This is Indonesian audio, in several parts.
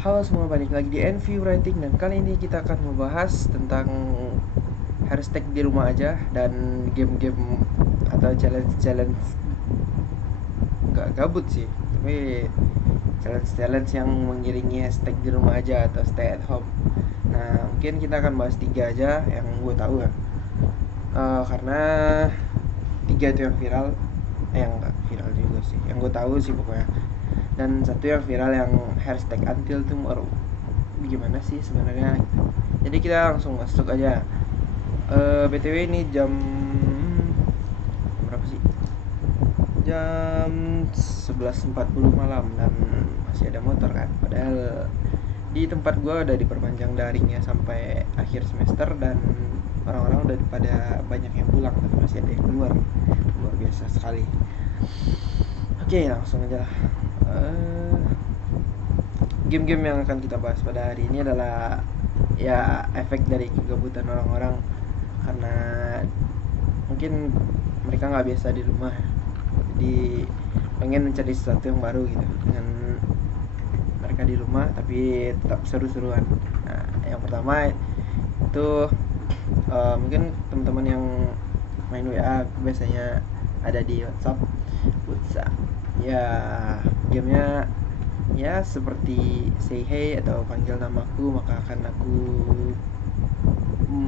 Halo semua, balik lagi di NV Writing dan kali ini kita akan membahas tentang hashtag di rumah aja dan game-game atau challenge-challenge nggak gabut sih, tapi challenge-challenge yang mengiringi hashtag di rumah aja atau stay at home. Nah, mungkin kita akan bahas 3 aja yang gue tahu ya. Karena 3 itu yang viral, yang nggak viral juga sih, yang gue tahu sih pokoknya. Dan satu yang viral yang hashtag until tomorrow. Gimana sih sebenarnya? Jadi kita langsung masuk aja. BTW ini jam berapa sih? Jam 11.40 malam dan masih ada motor kan. Padahal di tempat gua udah diperpanjang daringnya sampai akhir semester dan orang-orang udah pada banyak yang pulang tapi masih ada yang keluar. Luar biasa sekali. Oke, langsung aja lah. Game-game yang akan kita bahas pada hari ini adalah ya efek dari kegabutan orang-orang karena mungkin mereka nggak biasa di rumah, jadi pengen mencari sesuatu yang baru gitu dengan mereka di rumah tapi tetap seru-seruan. Nah, yang pertama itu mungkin teman-teman yang main WA biasanya ada di WhatsApp ya, gamenya ya seperti say hey atau panggil namaku maka akan aku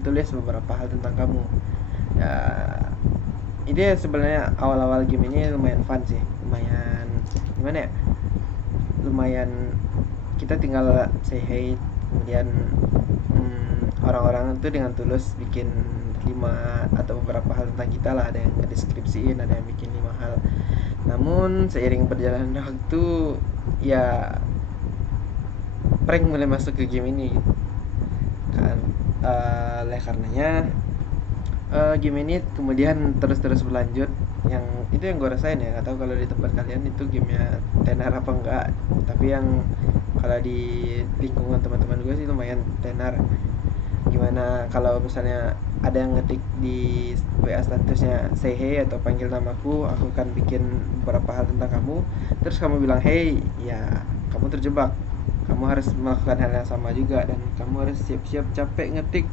tulis beberapa hal tentang kamu ya. Ini sebenarnya awal-awal game ini lumayan fun sih, lumayan gimana ya, lumayan kita tinggal say hey kemudian orang-orang itu dengan tulus bikin 5 atau beberapa hal tentang kita lah, ada yang ngedeskripsiin, ada yang bikin 5 hal. Namun seiring perjalanan waktu ya prank mulai masuk ke game ini kan. Oleh karenanya game ini kemudian terus berlanjut. Yang itu yang gue rasain ya, nggak tahu kalau di tempat kalian itu gamenya tenar apa enggak, tapi yang kalau di lingkungan teman-teman gue sih lumayan tenar. Gimana kalau misalnya ada yang ngetik di WA statusnya say hey atau panggil namaku, aku akan bikin beberapa hal tentang kamu, terus kamu bilang hey, ya kamu terjebak, kamu harus melakukan hal yang sama juga dan kamu harus siap-siap capek ngetik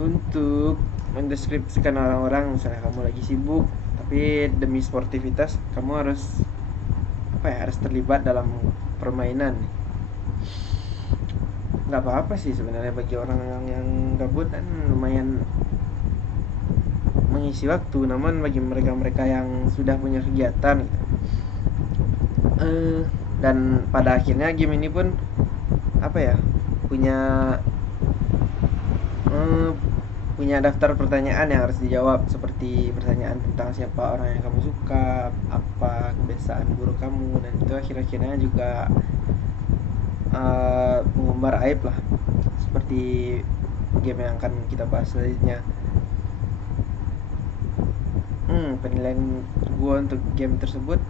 untuk mendeskripsikan orang-orang. Misalnya kamu lagi sibuk tapi demi sportivitas kamu harus harus terlibat dalam permainan. Nggak apa-apa sih sebenarnya bagi orang yang gabut, dan lumayan mengisi waktu. Namun bagi mereka-mereka yang sudah punya kegiatan dan pada akhirnya game ini pun punya punya daftar pertanyaan yang harus dijawab, seperti pertanyaan tentang siapa orang yang kamu suka, apa kebiasaan buruk kamu, dan itu akhir-akhirnya juga mengumbar aib lah, seperti game yang akan kita bahas selanjutnya. Penilaian gue untuk game tersebut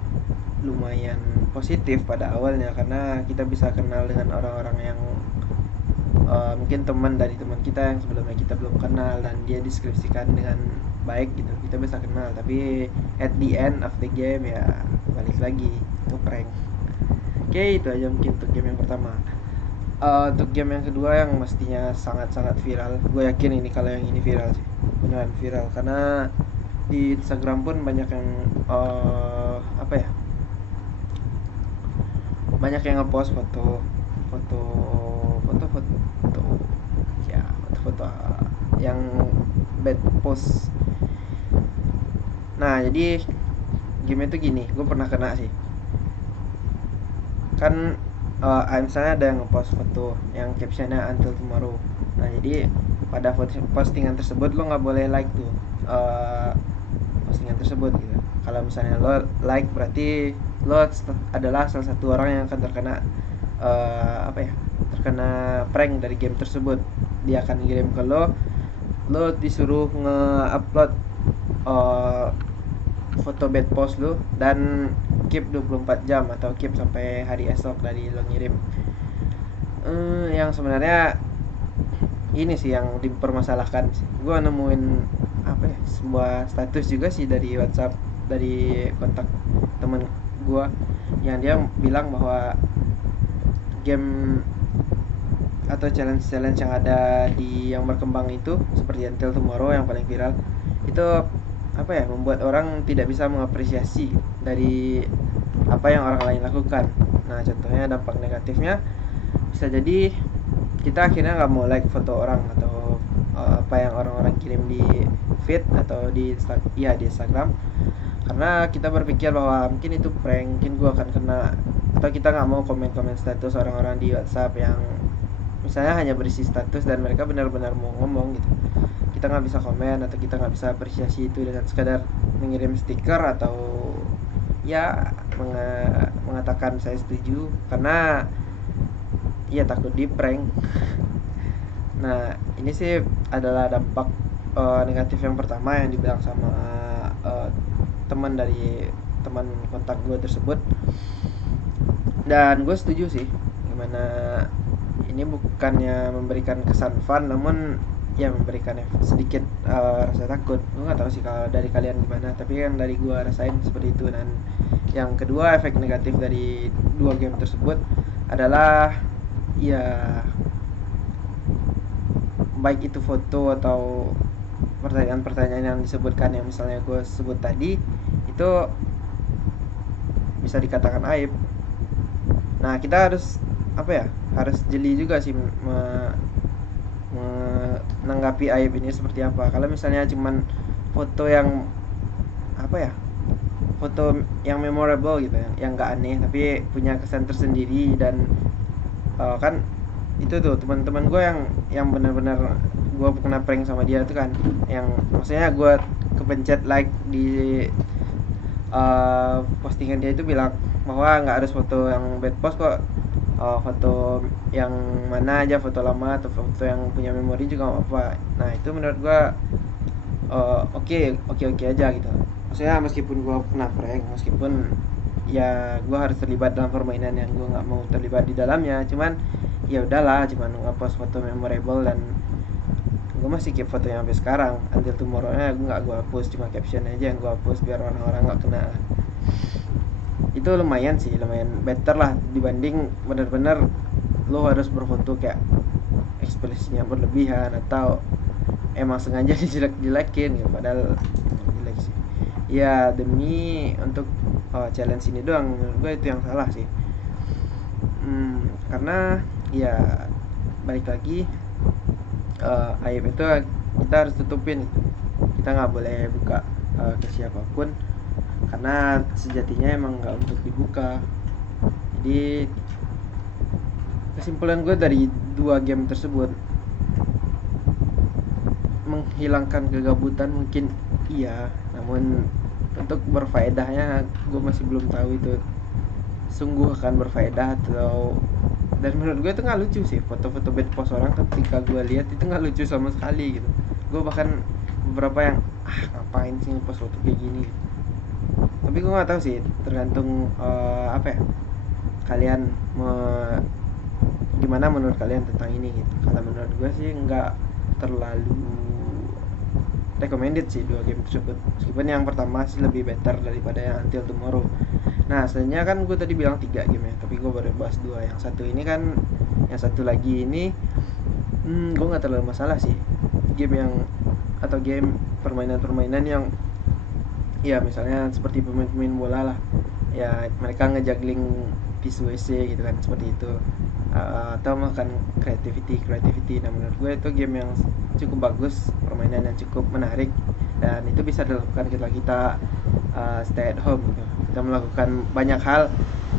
lumayan positif pada awalnya karena kita bisa kenal dengan orang-orang yang mungkin teman dari teman kita yang sebelumnya kita belum kenal dan dia deskripsikan dengan baik gitu, kita bisa kenal. Tapi at the end of the game ya balik lagi itu prank. Oke, itu aja mungkin untuk game yang pertama. Untuk game yang kedua yang mestinya sangat-sangat viral, gue yakin ini kalau yang ini viral sih, beneran viral karena di Instagram pun banyak yang banyak yang ngepost foto ya, foto yang bad post. Nah, jadi game itu gini, gue pernah kena sih kan. Misalnya ada yang ngepost foto yang captionnya until tomorrow. Nah, jadi pada postingan tersebut lo nggak boleh like tuh postingan tersebut gitu. Kalau misalnya lo like berarti lo adalah salah satu orang yang akan terkena terkena prank dari game tersebut. Dia akan ngirim ke lo disuruh nge-upload foto bad post lo dan keep 24 jam atau keep sampai hari esok dari lo ngirim. Yang sebenarnya ini sih yang dipermasalahkan. Gue nemuin sebuah status juga sih dari WhatsApp, dari kontak temen gue, yang dia bilang bahwa game atau challenge-challenge yang ada di yang berkembang itu seperti Until Tomorrow yang paling viral itu apa ya, membuat orang tidak bisa mengapresiasi dari apa yang orang lain lakukan. Nah, contohnya dampak negatifnya bisa jadi kita akhirnya nggak mau like foto orang atau apa yang orang-orang kirim di feed atau di Instagram, karena kita berpikir bahwa mungkin itu prank, mungkin gua akan kena, atau kita nggak mau komen-komen status orang-orang di WhatsApp yang misalnya hanya berisi status dan mereka benar-benar mau ngomong gitu. Kita nggak bisa komen atau kita nggak bisa apresiasi itu dengan sekadar mengirim stiker atau ya mengatakan saya setuju, karena ya takut di prank. Nah, ini sih adalah dampak negatif yang pertama yang dibilang sama uh, teman kontak gue tersebut. Dan gue setuju sih, gimana ini bukannya memberikan kesan fun, namun ya memberikan sedikit rasa takut. Gue nggak tahu sih kalau dari kalian gimana, tapi yang dari gue rasain seperti itu. Dan yang kedua, efek negatif dari dua game tersebut adalah ya, baik itu foto atau pertanyaan-pertanyaan yang disebutkan yang misalnya gue sebut tadi itu bisa dikatakan aib. Nah, kita harus apa ya, harus jeli juga sih menanggapi aib ini seperti apa. Kalau misalnya cuman foto yang apa ya, foto yang memorable gitu ya, yang nggak aneh tapi punya kesan tersendiri, dan kan itu tuh teman-teman gue yang benar-benar gue kena prank sama dia tuh kan, yang maksudnya gue kepencet like di postingan dia itu bilang bahwa nggak harus foto yang bad post kok, foto yang mana aja, foto lama atau foto yang punya memori juga nggak apa. Nah, itu menurut gue oke aja gitu. Maksudnya meskipun gue kena prank, meskipun ya gue harus terlibat dalam permainan yang gue nggak mau terlibat di dalamnya, cuman ya udahlah, cuman ngepost foto memorable, dan gue masih keep fotonya sampai sekarang. Until Tomorrow-nya gue nggak gue hapus, cuma caption aja yang gue hapus biar orang-orang nggak kena. Itu lumayan sih, lumayan better lah dibanding bener-bener lo harus berfoto kayak ekspresinya berlebihan atau emang sengaja dijelek-jelekin gitu, padahal jelek sih. Ya demi untuk challenge ini doang, menurut gue itu yang salah sih. Karena ya balik lagi, aib itu kita harus tutupin, kita nggak boleh buka ke siapapun, karena sejatinya emang nggak untuk dibuka. Jadi kesimpulan gue dari dua game tersebut, menghilangkan kegabutan mungkin iya, namun untuk berfaedahnya gue masih belum tahu itu sungguh akan berfaedah atau. Dan menurut gue itu nggak lucu sih foto-foto bad post orang, ketika gue lihat itu nggak lucu sama sekali gitu. Gue bahkan beberapa yang ngapain sih ngepost foto kayak gini gitu. Tapi gue nggak tahu sih, tergantung apa ya, kalian gimana menurut kalian tentang ini gitu. Kalau menurut gue sih nggak terlalu recommended sih dua game tersebut, meskipun yang pertama sih lebih better daripada yang Until Tomorrow. Nah, sebenarnya kan gue tadi bilang 3 game ya, tapi gue baru bahas 2. Yang satu ini kan, yang satu lagi ini gue nggak terlalu masalah sih. Game yang atau game permainan-permainan yang ya misalnya seperti pemain-pemain bola lah, ya mereka ngejagling tisu WC gitu kan, seperti itu. Atau makan creativity. Nah, menurut gue itu game yang cukup bagus, permainan yang cukup menarik, dan itu bisa dilakukan ketika kita stay at home gitu. Kita melakukan banyak hal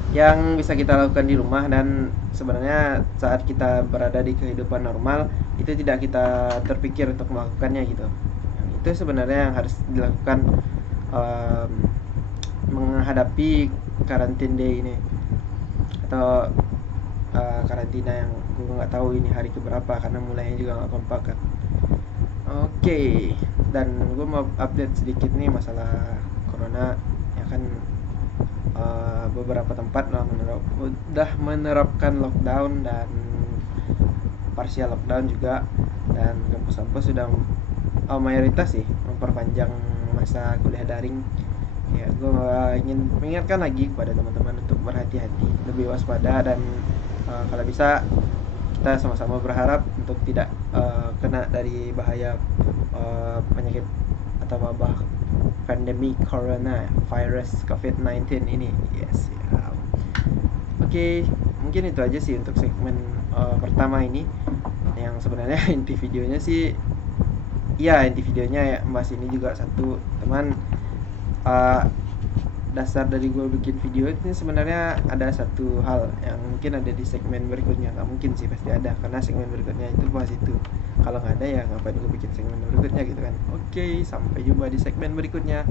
yang bisa kita lakukan di rumah, dan sebenarnya saat kita berada di kehidupan normal itu tidak kita terpikir untuk melakukannya gitu. Itu sebenarnya yang harus dilakukan menghadapi karantina day ini, atau karantina yang gue nggak tahu ini hari keberapa karena mulainya juga nggak kompak kan. Oke, dan gue mau update sedikit nih masalah corona ya kan. Beberapa tempat udah menerapkan lockdown dan partial lockdown juga, dan kampus-kampus sudah mayoritas sih memperpanjang masa kuliah daring. Ya, gue ingin mengingatkan lagi kepada teman-teman untuk berhati-hati, lebih waspada, dan kalau bisa kita sama-sama berharap untuk tidak kena dari bahaya penyakit atau wabah pandemi corona virus COVID-19 ini. Yes, ya. Oke, mungkin itu aja sih untuk segmen pertama ini. Yang sebenarnya inti videonya sih, ya inti videonya ya bahas ini juga satu teman. Dasar dari gue bikin video ini sebenarnya ada satu hal yang mungkin ada di segmen berikutnya. Nggak mungkin sih, pasti ada, karena segmen berikutnya itu bahas itu. Kalau nggak ada ya ngapain gue bikin segmen berikutnya gitu kan. Oke, sampai jumpa di segmen berikutnya.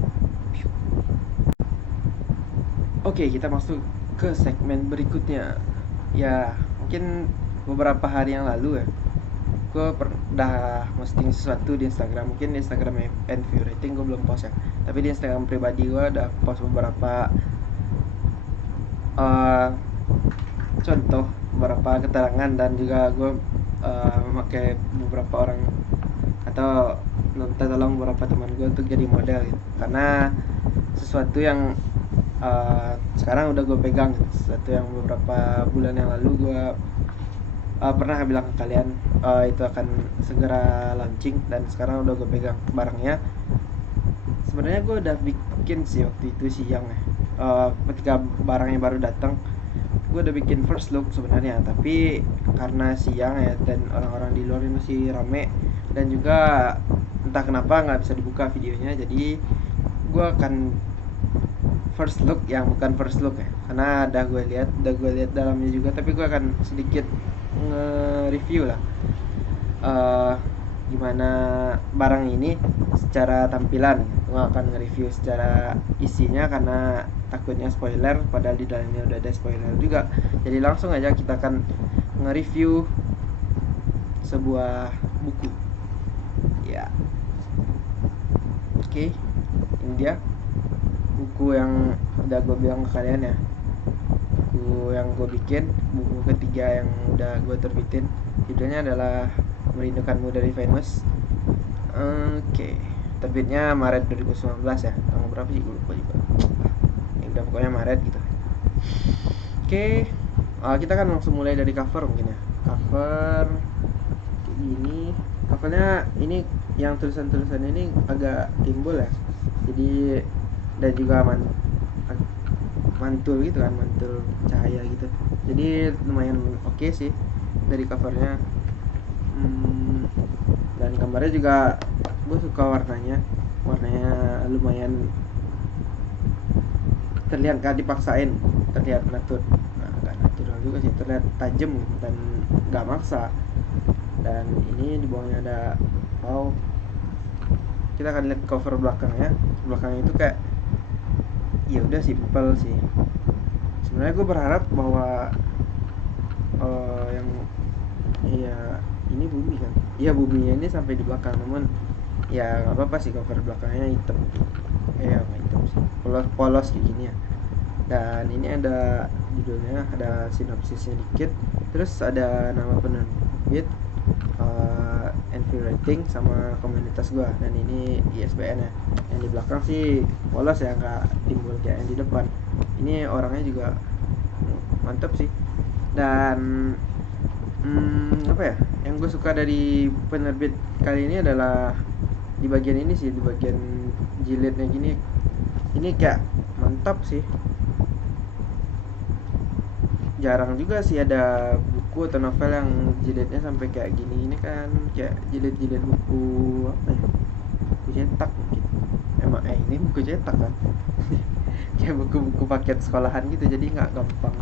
Oke, kita masuk ke segmen berikutnya. Ya mungkin beberapa hari yang lalu ya, gue udah posting sesuatu di Instagram. Mungkin di Instagram NView Rating gue belum post ya, tapi di Instagram pribadi gue udah post beberapa contoh, beberapa keterangan, dan juga gue memakai beberapa orang atau minta tolong beberapa teman gue untuk jadi model gitu. Karena sesuatu yang sekarang udah gue pegang, sesuatu yang beberapa bulan yang lalu gue pernah bilang ke kalian itu akan segera launching, dan sekarang udah gue pegang barangnya. Sebenarnya gue udah bikin sih waktu itu siang ya, ketika barangnya baru datang gue udah bikin first look sebenarnya, tapi karena siang ya dan orang-orang di luar ini masih rame, dan juga entah kenapa nggak bisa dibuka videonya, jadi gue akan first look yang bukan first look ya, karena udah gue lihat dalamnya juga, tapi gue akan sedikit nge-review lah gimana barang ini secara tampilan. Gue akan nge-review secara isinya karena takutnya spoiler, padahal di dalamnya udah ada spoiler juga. Jadi langsung aja kita akan nge-review sebuah buku ya. Oke, ini dia buku yang udah gue bilang ke kalian ya, buku yang gue bikin, buku ketiga yang udah gue terbitin. Judulnya adalah Merindukanmu dari Venus. Oke, terbitnya Maret 2019 ya, tanggal berapa sih gue lupa juga ya, udah pokoknya Maret gitu. Oke, kita kan langsung mulai dari cover mungkin ya. Cover kayak gini, covernya ini yang tulisan-tulisan ini agak timbul ya, jadi dan juga mantul gitu kan, mantul cahaya gitu, jadi lumayan oke sih dari covernya. Dan gambarnya juga gue suka warnanya lumayan terlihat gak dipaksain, terlihat natural. Nah, gak natural juga sih, terlihat tajam dan gak maksa. Dan ini di bawahnya ada kita akan lihat cover belakangnya itu kayak ya udah simple sih. Sebenarnya gue berharap bahwa yang ya ini bumi kan, iya buminya ini sampai di belakang, namun ya nggak apa-apa sih cover belakangnya hitam, nggak hitam sih, polos kayak gini ya. Dan ini ada judulnya, ada sinopsisnya dikit, terus ada nama penerbit, NView Rating sama komunitas gua, dan ini ISBN ya. Yang di belakang sih polos ya, nggak timbul kayak yang di depan. Ini orangnya juga mantap sih. Dan apa ya, yang gue suka dari penerbit kali ini adalah di bagian ini sih, di bagian jilidnya gini, ini kayak mantap sih. Jarang juga sih ada buku atau novel yang jilidnya sampai kayak gini. Ini kan kayak jilid-jilid buku apa ya, buku cetak mungkin. Emang ini buku cetak kan kayak buku-buku paket sekolahan gitu, jadi nggak gampang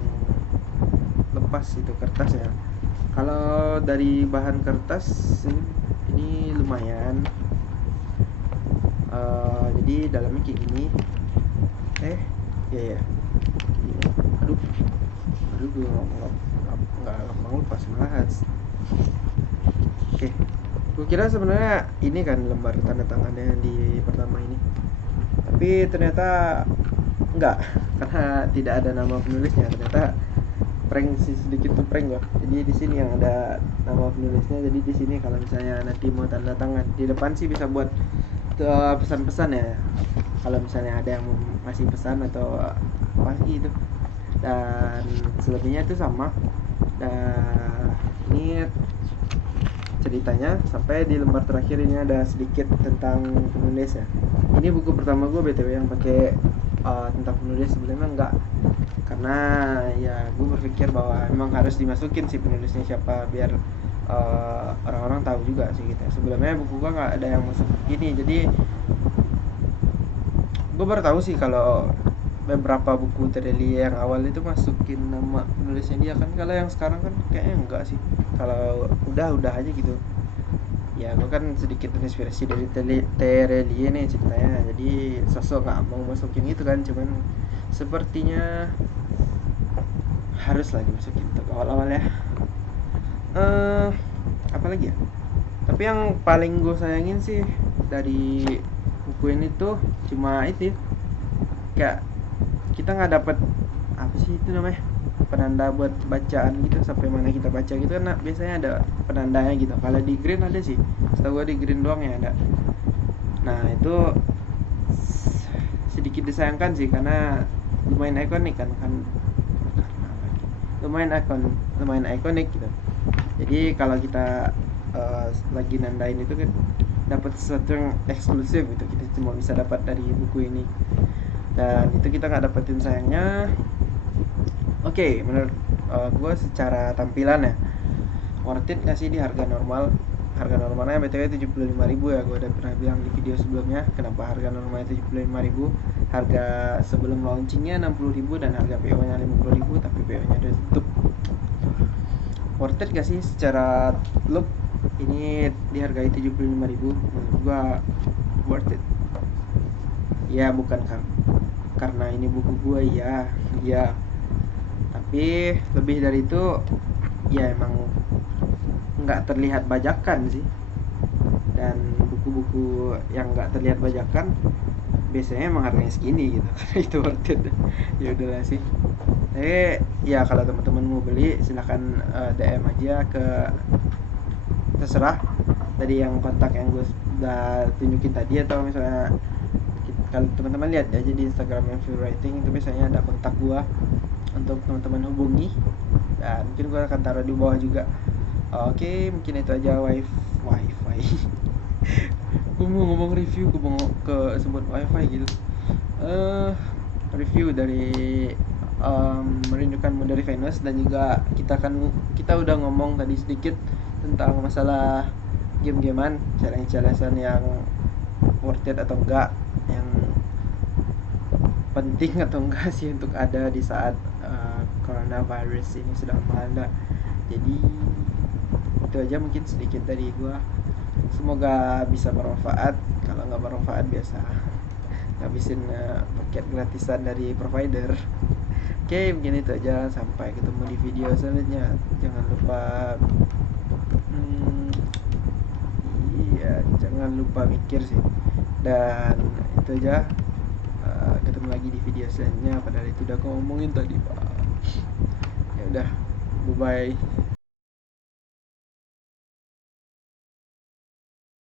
lepas itu kertasnya. Kalau dari bahan kertas ini lumayan, jadi dalamnya kayak gini. Ya aduh gue nggak gampang lepas malah. Oke, gue kira sebenarnya ini kan lembar tanda tangannya di pertama ini, tapi ternyata enggak, karena tidak ada nama penulisnya. Ternyata prank sih, sedikit tuh prank ya. Jadi di sini yang ada nama penulisnya. Jadi di sini kalau misalnya nanti mau tanda tangan di depan sih bisa buat pesan-pesan ya, kalau misalnya ada yang masih pesan atau apa gitu. Dan selebihnya itu sama. Dan ini ceritanya sampai di lembar terakhir ini ada sedikit tentang penulis ya. Ini buku pertama gue btw yang pakai tentang penulis. Sebelumnya enggak, karena ya gue berpikir bahwa emang harus dimasukin sih penulisnya siapa biar orang-orang tahu juga sih gitu. Sebelumnya buku gue nggak ada yang masuk gini, jadi gue baru tahu sih kalau beberapa buku Terelie yang awal itu masukin nama penulisnya dia kan. Kalau yang sekarang kan kayaknya enggak sih, kalau udah aja gitu ya. Gue kan sedikit terinspirasi dari Terelie nih ceritanya, jadi sosok nggak mau masukin itu kan, cuman sepertinya harus lah dimasukin untuk awal-awal ya. Apa lagi ya, tapi yang paling gue sayangin sih dari buku ini tuh cuma itu ya, kayak kita nggak dapet apa sih itu namanya, penanda buat bacaan gitu, sampai mana kita baca gitu kan. Nah, biasanya ada penandanya gitu. Kalau di Green ada sih, setahu gue di Green doang ya ada. Nah itu sedikit disayangkan sih, karena lumayan ikonik kan lumayan ikonik gitu. Jadi kalau kita lagi nandain itu kan dapat sesuatu yang eksklusif gitu, kita cuma bisa dapat dari buku ini, dan itu kita nggak dapetin sayangnya. Oke, menurut gue secara tampilan ya worth it nggak sih di harga normal. Harga normalnya btw 75.000 ya, gue udah pernah bilang di video sebelumnya kenapa harga normalnya 75.000. Harga sebelum launchingnya 60.000 dan harga PO nya 50.000, tapi PO nya udah tutup. Worth it gak sih secara look? Ini dihargai 75.000, menurut gue worth it ya. Bukan karena ini buku gue ya, tapi lebih dari itu ya, emang nggak terlihat bajakan sih. Dan buku-buku yang nggak terlihat bajakan biasanya emang harganya segini gitu. Karena itu worth it ya udahlah sih. Tapi ya kalau teman-teman mau beli silahkan DM aja ke, terserah tadi yang kontak yang gue udah tunjukin tadi, atau misalnya kalau teman-teman lihat aja di Instagram yang Feel Writing itu biasanya ada kontak gue untuk teman-teman hubungi, dan mungkin gue akan taruh di bawah juga. Oke, mungkin itu aja wifi gue mau ngomong review, gue mau ke sebut wifi gitu. Review dari Merindukanmu dari Venus, dan juga kita udah ngomong tadi sedikit tentang masalah game-gamean, challenge-challengean yang worth it atau enggak, yang penting atau enggak sih untuk ada di saat coronavirus ini sedang melanda. Jadi itu aja mungkin sedikit dari gua, semoga bisa bermanfaat. Kalau nggak bermanfaat biasa ngabisin paket gratisan dari provider. Oke, mungkin itu aja, sampai ketemu di video selanjutnya. Jangan lupa jangan lupa mikir sih. Dan itu aja, ketemu lagi di video selanjutnya. Padahal itu udah aku ngomongin tadi, Pak. Ya udah, bye bye.